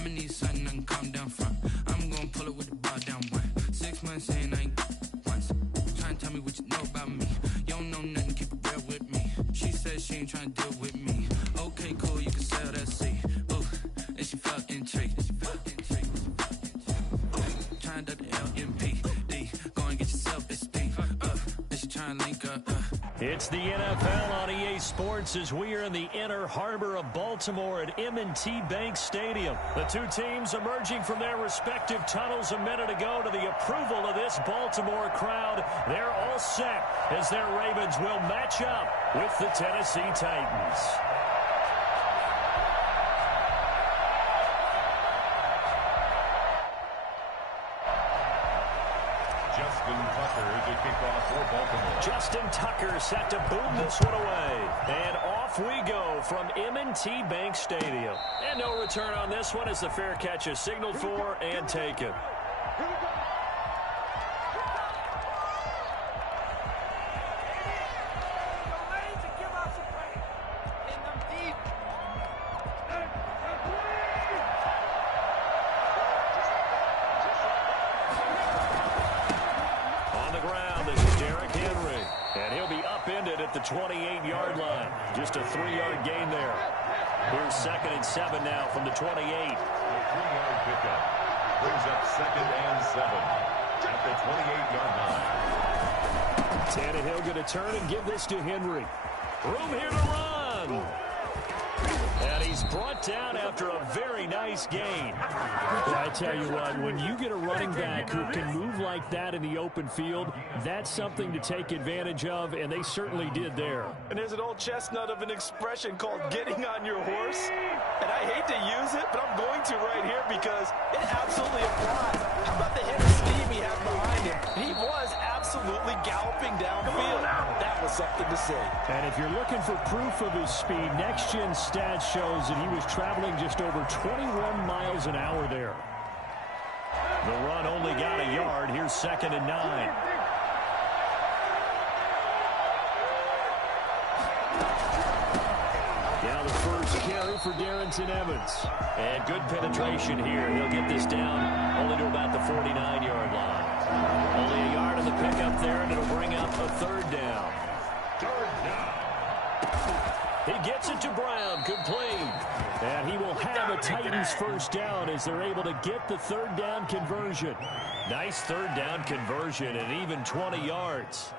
I'ma need something I can calm down from. I'm gonna pull it with the bar down one. 6 months saying I ain't once. Trying to tell me what you know about me. You don't know nothing, keep it real with me. She said she ain't trying to deal with me. Okay, cool, you can sell that seat. Ooh, and she felt intrigued. Trying to the LMPD. Go and get yourself esteem. And she trying to link up. It's the NFL on EA Sports as we are in the inner harbor of Baltimore at M&T Bank Stadium. The two teams emerging from their respective tunnels a minute ago to the approval of this Baltimore crowd. They're all set as their Ravens will match up with the Tennessee Titans. Justin Tucker set to boom this one away. And off we go from M&T Bank Stadium. And no return on this one as the fair catch is signaled for and taken. At the 28-yard line. Just a 3-yard gain there. Here's 2nd and 7 now from the 28. A 3-yard pickup brings up 2nd and 7 at the 28-yard line. Tannehill going to turn and give this to Henry. Room here to run. And he's brought down after a very nice gain. But I tell you what, when you get a running back who can move like that in the open field, that's something to take advantage of, and they certainly did there. And there's an old chestnut of an expression called getting on your horse. And I hate to use it, but I'm going to right here because it absolutely applies. How about the hit of steam he had behind him? He was absolutely galloping downfield. That was something to say. And if you're looking for proof of his speed, Next Gen Stats shows that he was traveling just over 21 miles an hour there. The run only got a yard. Here's 2nd and 9. Now the first carry for Darrynton Evans. And good penetration here. He'll get this down only to about the 49-yard line. Only a yard of the pickup there, and it'll bring up a 3rd down. He gets it to Brown, complete. And he will have a Titans first down as they're able to get the 3rd down conversion. Nice 3rd down conversion and even 20 yards.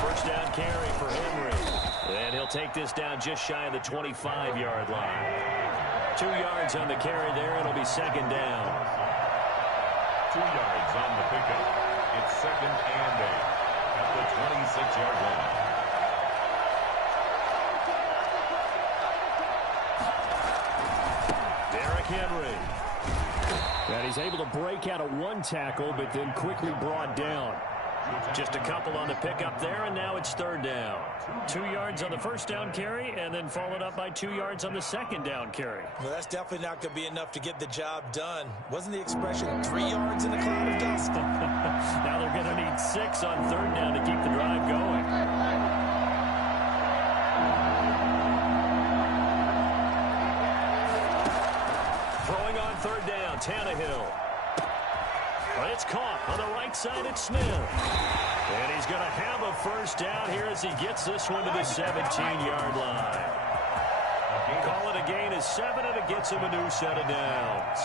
First down carry for Henry. And he'll take this down just shy of the 25-yard line. 2 yards on the carry there. It'll be 2nd down. 2 yards on the pickup. It's 2nd and 8 at the 26-yard line. Derrick Henry. And he's able to break out of one tackle, but then quickly brought down. Just a couple on the pickup there, and now it's 3rd down. 2 yards on the first down carry, and then followed up by 2 yards on the 2nd down carry. Well, that's definitely not going to be enough to get the job done. Wasn't the expression 3 yards in a cloud of dust? Now they're going to need 6 on 3rd down to keep the drive going. Throwing on 3rd down, Tannehill. But it's caught on the right side at Smith. And he's going to have a first down here as he gets this one to the 17-yard line. Call it a gain of 7, and it gets him a new set of downs.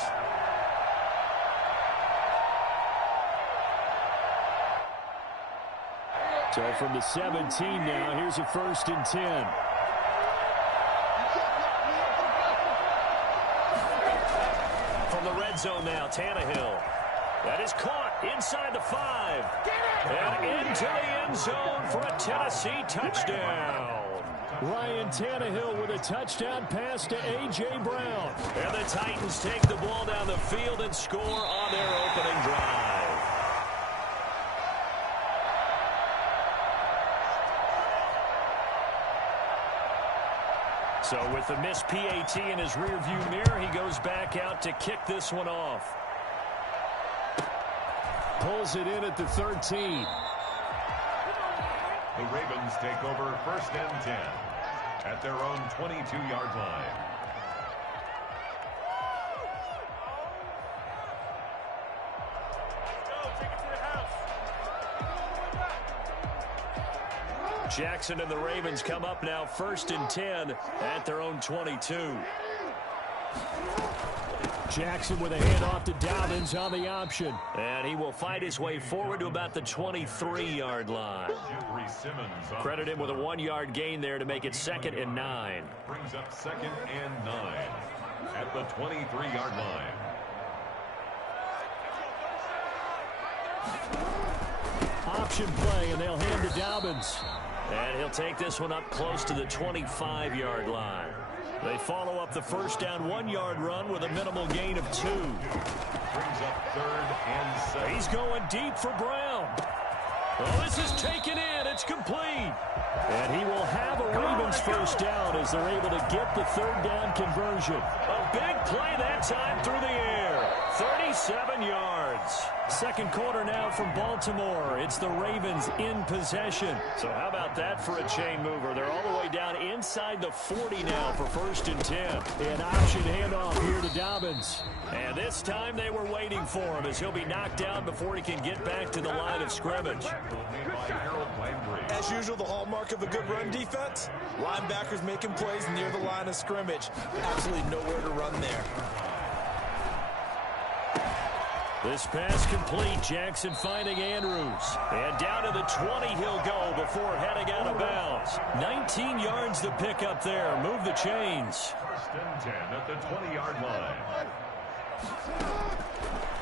So from the 17 now, here's a 1st and 10. From the red zone now, Tannehill. That is caught inside the 5. And into the end zone for a Tennessee touchdown. Ryan Tannehill with a touchdown pass to A.J. Brown. And the Titans take the ball down the field and score on their opening drive. So with the missed PAT in his rearview mirror, he goes back out to kick this one off. Pulls it in at the 13. The Ravens take over 1st and 10 at their own 22-yard line. Jackson and the Ravens come up now 1st and 10 at their own 22. Jackson with a handoff to Dobbins on the option. And he will fight his way forward to about the 23-yard line. Credit him with a 1-yard gain there to make it 2nd and 9. Brings up 2nd and 9 at the 23-yard line. Option play, and they'll hand to Dobbins. And he'll take this one up close to the 25-yard line. They follow up the first down 1-yard run with a minimal gain of 2. Brings up 3rd and 7. He's going deep for Brown. Well, this is taken in. It's complete. And he will have a Ravens first down as they're able to get the 3rd down conversion. A big play that time through the air. 37 yards. Second quarter now from Baltimore. It's the Ravens in possession. So how about that for a chain mover? They're all the way down inside the 40 now for 1st and 10. An option handoff here to Dobbins. And this time they were waiting for him as he'll be knocked down before he can get back to the line of scrimmage. As usual, the hallmark of a good run defense, linebackers making plays near the line of scrimmage. Absolutely nowhere to run there. This pass complete. Jackson finding Andrews. And down to the 20 he'll go before heading out of bounds. 19 yards to pick up there. Move the chains. 1st and 10 at the 20-yard line.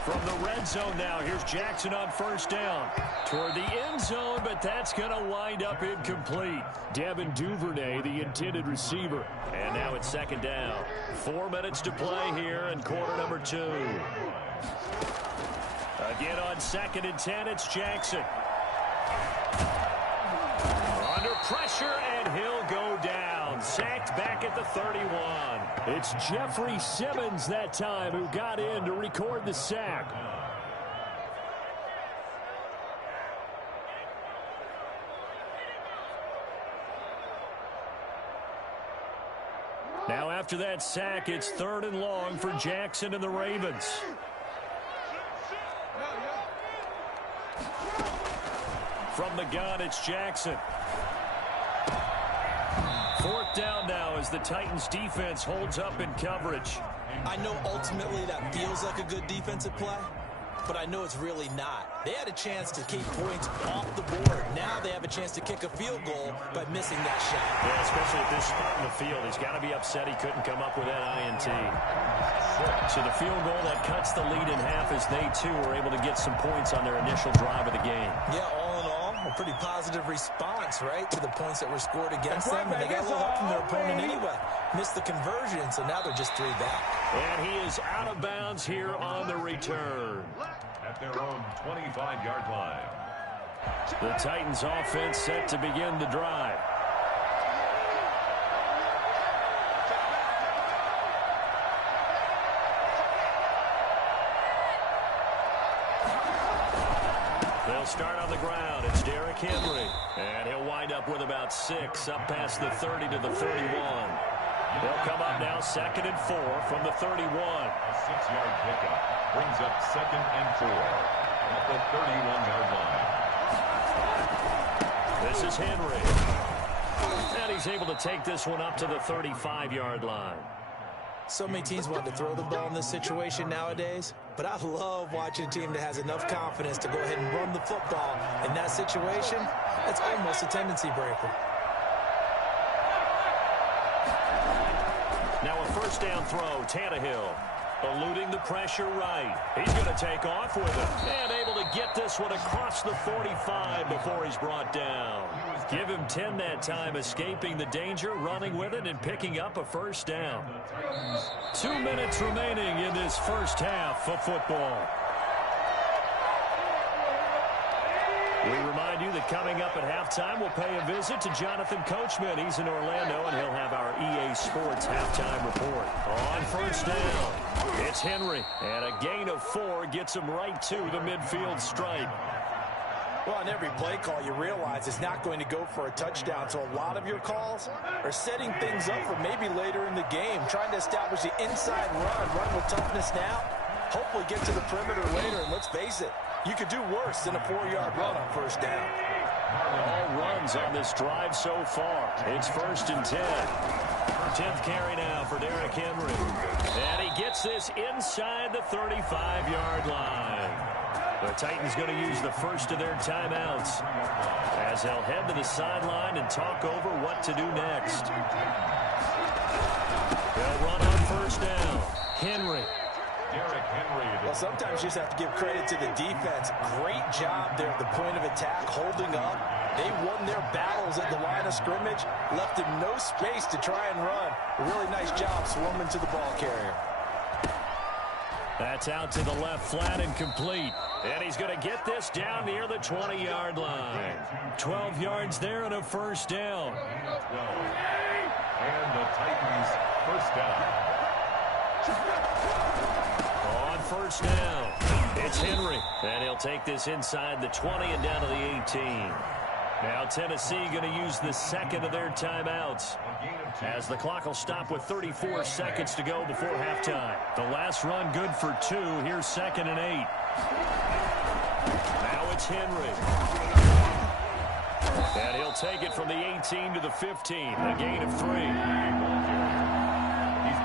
From the red zone now, here's Jackson on 1st down. Toward the end zone, but that's going to wind up incomplete. Devin Duvernay, the intended receiver. And now it's 2nd down. 4 minutes to play here in quarter number 2. Again on 2nd and 10, it's Jackson. Under pressure, and he'll go down. Sacked back at the 31. It's Jeffrey Simmons that time who got in to record the sack. Now after that sack, it's 3rd and long for Jackson and the Ravens. From the gun, it's Jackson. 4th down now as the Titans defense holds up in coverage. I know ultimately that feels like a good defensive play, but I know it's really not. They had a chance to keep points off the board. Now they have a chance to kick a field goal by missing that shot. Yeah, especially at this spot in the field. He's got to be upset he couldn't come up with that INT. So the field goal that cuts the lead in half as they, too, were able to get some points on their initial drive of the game. Yeah, all in all, a pretty positive response, right, to the points that were scored against them. And they got a little help from their opponent anyway. Missed the conversion, so now they're just 3 back. And he is out of bounds here on the return. At their own 25-yard line. The Titans offense set to begin the drive. They'll start on the ground. It's Derrick Henry. And he'll wind up with about 6 up past the 30 to the 31. They'll come up now 2nd and 4 from the 31. A 6-yard pickup brings up 2nd and 4 at the 31-yard line. This is Henry. And he's able to take this one up to the 35-yard line. So many teams want to throw the ball in this situation nowadays, but I love watching a team that has enough confidence to go ahead and run the football. In that situation, it's almost a tendency breaker. Now a 1st down throw, Tannehill. Eluding the pressure right. He's going to take off with it. And able to get this one across the 45 before he's brought down. Give him 10 that time, escaping the danger, running with it, and picking up a 1st down. 2 minutes remaining in this first half of football. We remind you that coming up at halftime, we'll pay a visit to Jonathan Coachman. He's in Orlando, and he'll have our EA Sports halftime report. On first down, it's Henry, and a gain of 4 gets him right to the midfield stripe. Well, on every play call, you realize it's not going to go for a touchdown, so a lot of your calls are setting things up for maybe later in the game, trying to establish the inside run with toughness now, hopefully get to the perimeter later, and let's face it, you could do worse than a 4-yard run on first down. All runs on this drive so far. It's 1st and 10. 10th carry now for Derrick Henry. And he gets this inside the 35-yard line. The Titans going to use the first of their timeouts as they'll head to the sideline and talk over what to do next. They'll run on first down. Henry. Derrick Henry. Well, sometimes you just have to give credit to the defense. Great job there at the point of attack, holding up. They won their battles at the line of scrimmage, left him no space to try and run. A really nice job swarming to the ball carrier. That's out to the left, flat and complete. And he's going to get this down near the 20-yard line. 12 yards there and a first down. And the Titans first down. On first down, it's Henry. And he'll take this inside the 20 and down to the 18. Now Tennessee going to use the second of their timeouts as the clock will stop with 34 seconds to go before halftime. The last run good for 2. Here's 2nd and 8. Now it's Henry. And he'll take it from the 18 to the 15. A gain of 3. He's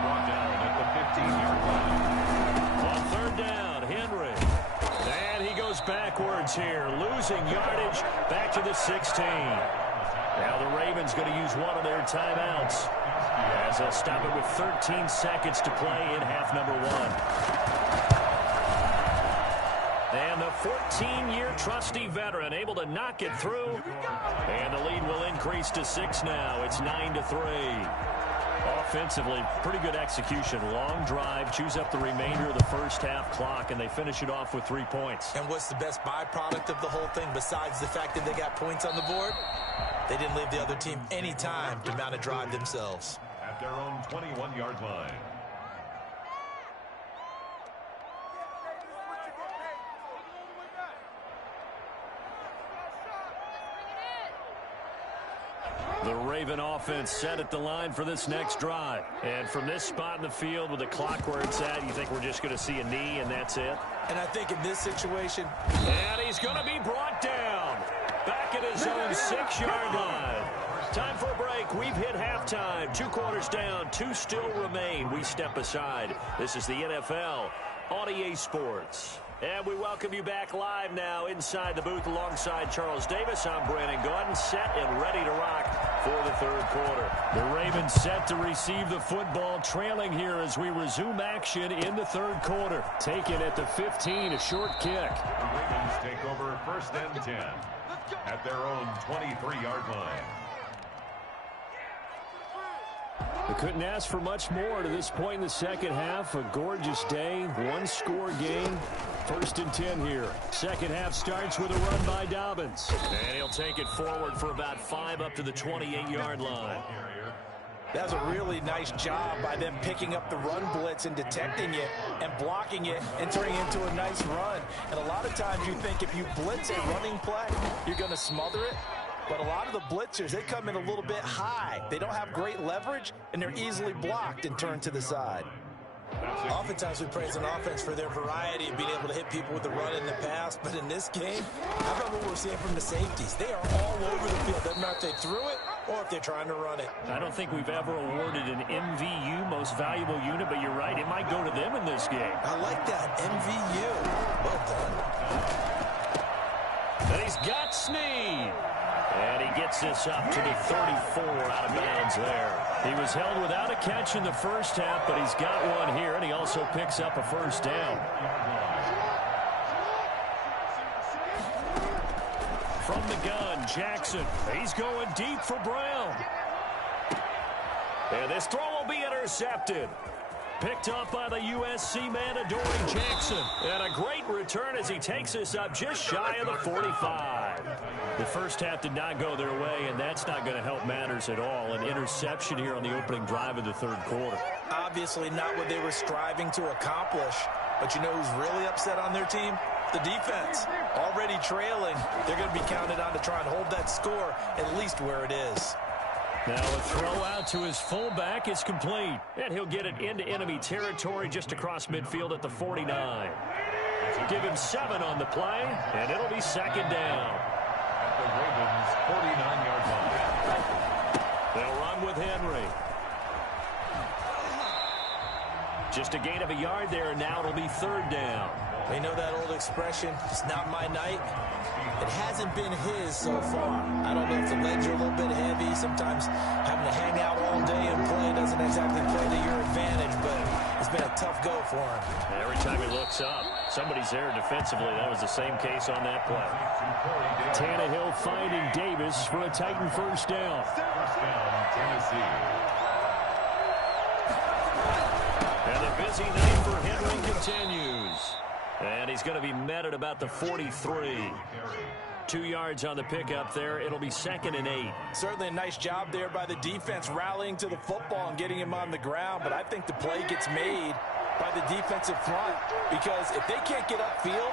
brought down at the 15-yard line. On third down, Henry. And he goes backwards here, losing yardage back to the 16. Now the Ravens going to use one of their timeouts as they'll stop it with 13 seconds to play in half number 1. And the 14-year trusty veteran able to knock it through. And the lead will increase to 6 now. It's 9-3. Offensively, pretty good execution. Long drive, chews up the remainder of the first half clock, and they finish it off with 3 points. And what's the best byproduct of the whole thing besides the fact that they got points on the board? They didn't leave the other team any time to mount a drive themselves. At their own 21-yard line. The Raven offense set at the line for this next drive. And from this spot in the field with the clock where it's at, you think we're just going to see a knee and that's it? And I think in this situation... And he's going to be brought down. Back at his own 6-yard line. Time for a break. We've hit halftime. 2 quarters down. 2 still remain. We step aside. This is the NFL on EA Sports. And we welcome you back live now inside the booth alongside Charles Davis. I'm Brandon Gaudin, set and ready to rock for the third quarter. The Ravens set to receive the football, trailing here as we resume action in the third quarter. Taken at the 15, a short kick. The Ravens take over 1st and 10 at their own 23-yard line. They couldn't ask for much more to this point in the second half. A gorgeous day, 1-score game. 1st and 10 here. Second half starts with a run by Dobbins. And he'll take it forward for about 5 up to the 28-yard line. That's a really nice job by them picking up the run blitz and detecting it and blocking it and turning it into a nice run. And a lot of times you think if you blitz a running play, you're going to smother it. But a lot of the blitzers, they come in a little bit high. They don't have great leverage, and they're easily blocked and turned to the side. Oftentimes we praise an offense for their variety of being able to hit people with the run in the pass. But in this game, how about what we're seeing from the safeties? They are all over the field. Doesn't matter if they threw it or if they're trying to run it. I don't think we've ever awarded an MVU, most valuable unit, but you're right. It might go to them in this game. I like that, MVU. Well done. And he's got Snead. And he gets this up to the 34 out of bounds there. He was held without a catch in the first half, but he's got one here, and he also picks up a first down. From the gun, Jackson. He's going deep for Brown. And this throw will be intercepted. Picked off by the USC man, Adoree Jackson. And a great return as he takes us up just shy of the 45. The first half did not go their way, and that's not going to help matters at all. An interception here on the opening drive of the third quarter. Obviously not what they were striving to accomplish. But you know who's really upset on their team? The defense. Already trailing. They're going to be counted on to try and hold that score at least where it is. Now a throw out to his fullback is complete. And he'll get it into enemy territory just across midfield at the 49. Give him 7 on the play, and it'll be second down. At the Ravens' 49-yard line. They'll run with Henry. Just a gain of a yard there, and now it'll be third down. You know that old expression, it's not my night? It hasn't been his so far. I don't know if the legs are a little bit heavy. Sometimes having to hang out all day and play doesn't exactly play to your advantage, but it's been a tough go for him. Every time he looks up, somebody's there defensively. That was the same case on that play. Tannehill finding Davis for a Titan first down. First down, Tennessee. And the busy night for Henry continues. And he's going to be met at about the 43. 2 yards on the pickup there. It'll be second and 8. Certainly a nice job there by the defense rallying to the football and getting him on the ground. But I think the play gets made by the defensive front because if they can't get upfield,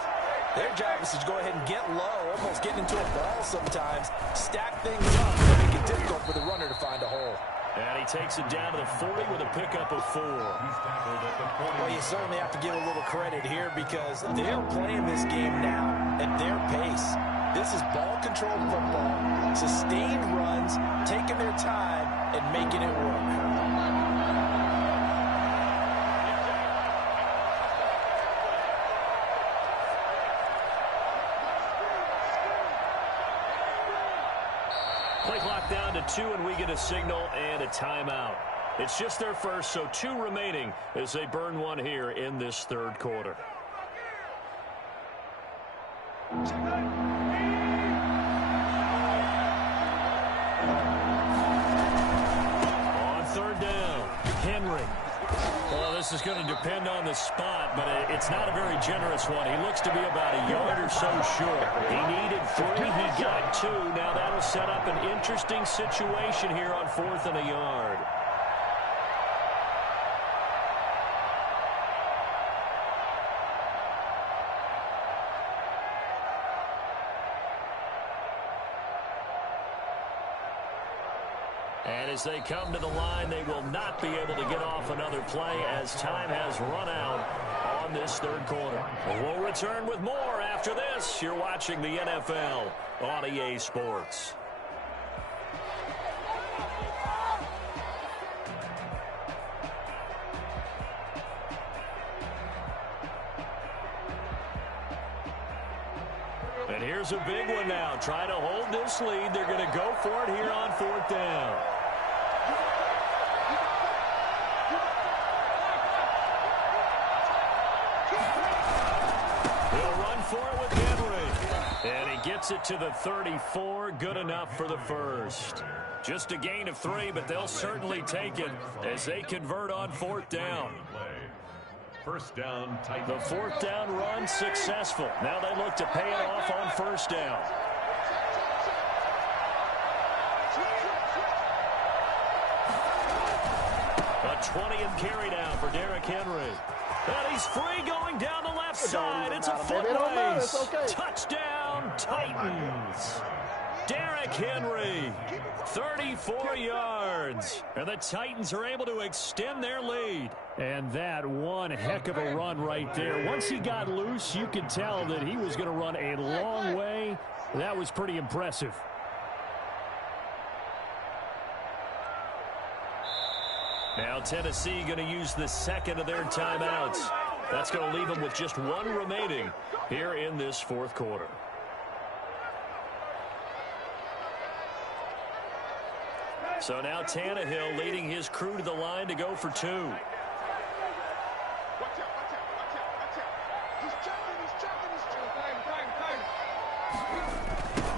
their job is to go ahead and get low, almost get into a ball sometimes, stack things up, and make it difficult for the runner to find a hole. And he takes it down to the 40 with a pickup of 4. Well, you certainly have to give a little credit here because they're playing this game now at their pace. This is ball-controlled football, sustained runs, taking their time, and making it work. Play clock down to 2, and we get a signal and a timeout. It's just their first, so 2 remaining as they burn one here in this third quarter. On third down, Henry. Well, this is going to depend on the spot, but it's not a very generous one. He looks to be about a yard or so short. He needed 3. He got 2. Now that'll set up an interesting situation here on 4th and a yard. And as they come to the line, they will not be able to get off another play as time has run out on this third quarter. We'll return with more after this. You're watching the NFL on EA Sports. And here's a big one now. Trying to hold this lead. They're going to go for it here on 4th down. He'll run for it with Henry. And he gets it to the 34. Good enough for the first. Just a gain of 3, but they'll certainly take it as they convert on 4th down. First down, Titans. The 4th down run successful. Now they look to pay it off on first down. A 20 and carry down for Derrick Henry. And he's free going down the left side. It's a foot race. Touchdown, Titans. Derrick Henry, 34 yards. And the Titans are able to extend their lead. And that one heck of a run right there. Once he got loose, you could tell that he was going to run a long way. That was pretty impressive. Now Tennessee going to use the second of their timeouts. That's going to leave them with just 1 remaining here in this 4th quarter. So now Tannehill leading his crew to the line to go for 2.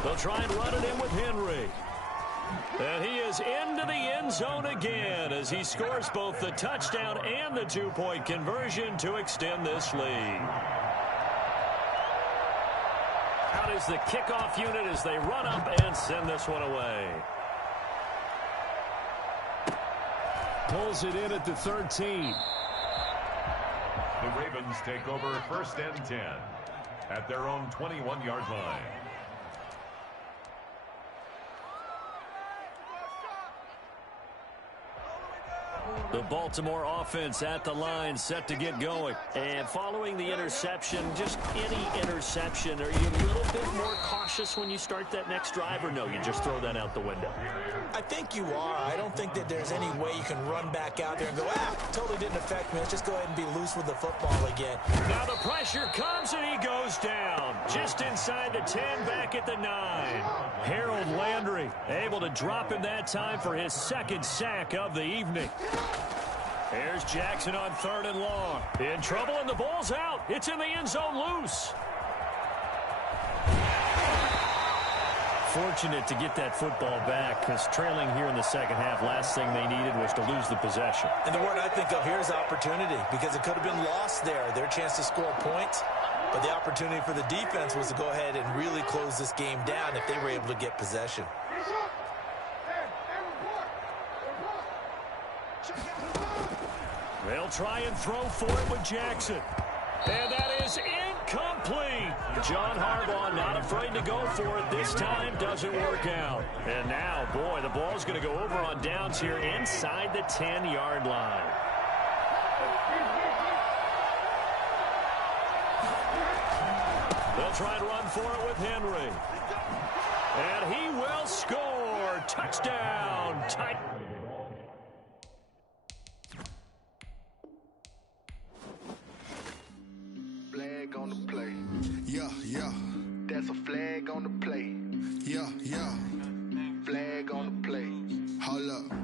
They'll try and run it in with Henry. And he is into the end zone again as he scores both the touchdown and the two-point conversion to extend this lead. Out is the kickoff unit as they run up and send this one away. Pulls it in at the 13. The Ravens take over 1st and 10 at their own 21-yard line. The Baltimore offense at the line, set to get going. And following the interception, just any interception, are you a little bit more cautious when you start that next drive, or no, you just throw that out the window? I think you are. I don't think that there's any way you can run back out there and go, totally didn't affect me. Let's just go ahead and be loose with the football again. Now the pressure comes and he goes down. Just inside the 10, back at the 9. Harold Landry able to drop him that time for his second sack of the evening. Here's Jackson on 3rd and long. In trouble, and the ball's out. It's in the end zone loose. Fortunate to get that football back, because trailing here in the second half, last thing they needed was to lose the possession. And the word I think of here is opportunity, because it could have been lost there. Their chance to score points, but the opportunity for the defense was to go ahead and really close this game down if they were able to get possession. They'll try and throw for it with Jackson. And that is incomplete. John Harbaugh not afraid to go for it. This time doesn't work out. And now, boy, the ball's going to go over on downs here inside the 10-yard line. They'll try and run for it with Henry. And he will score. Touchdown. Flag on the play. Yeah, yeah. That's a flag on the play. Yeah, yeah. Flag on the play. Hold up.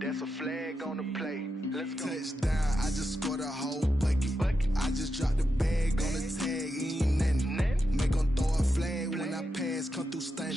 That's a flag on the play. Let's go. Touchdown, I just scored a whole bucket. I just dropped the bag on the tag, ain't nothing. Make them throw a flag when I pass, come through stand.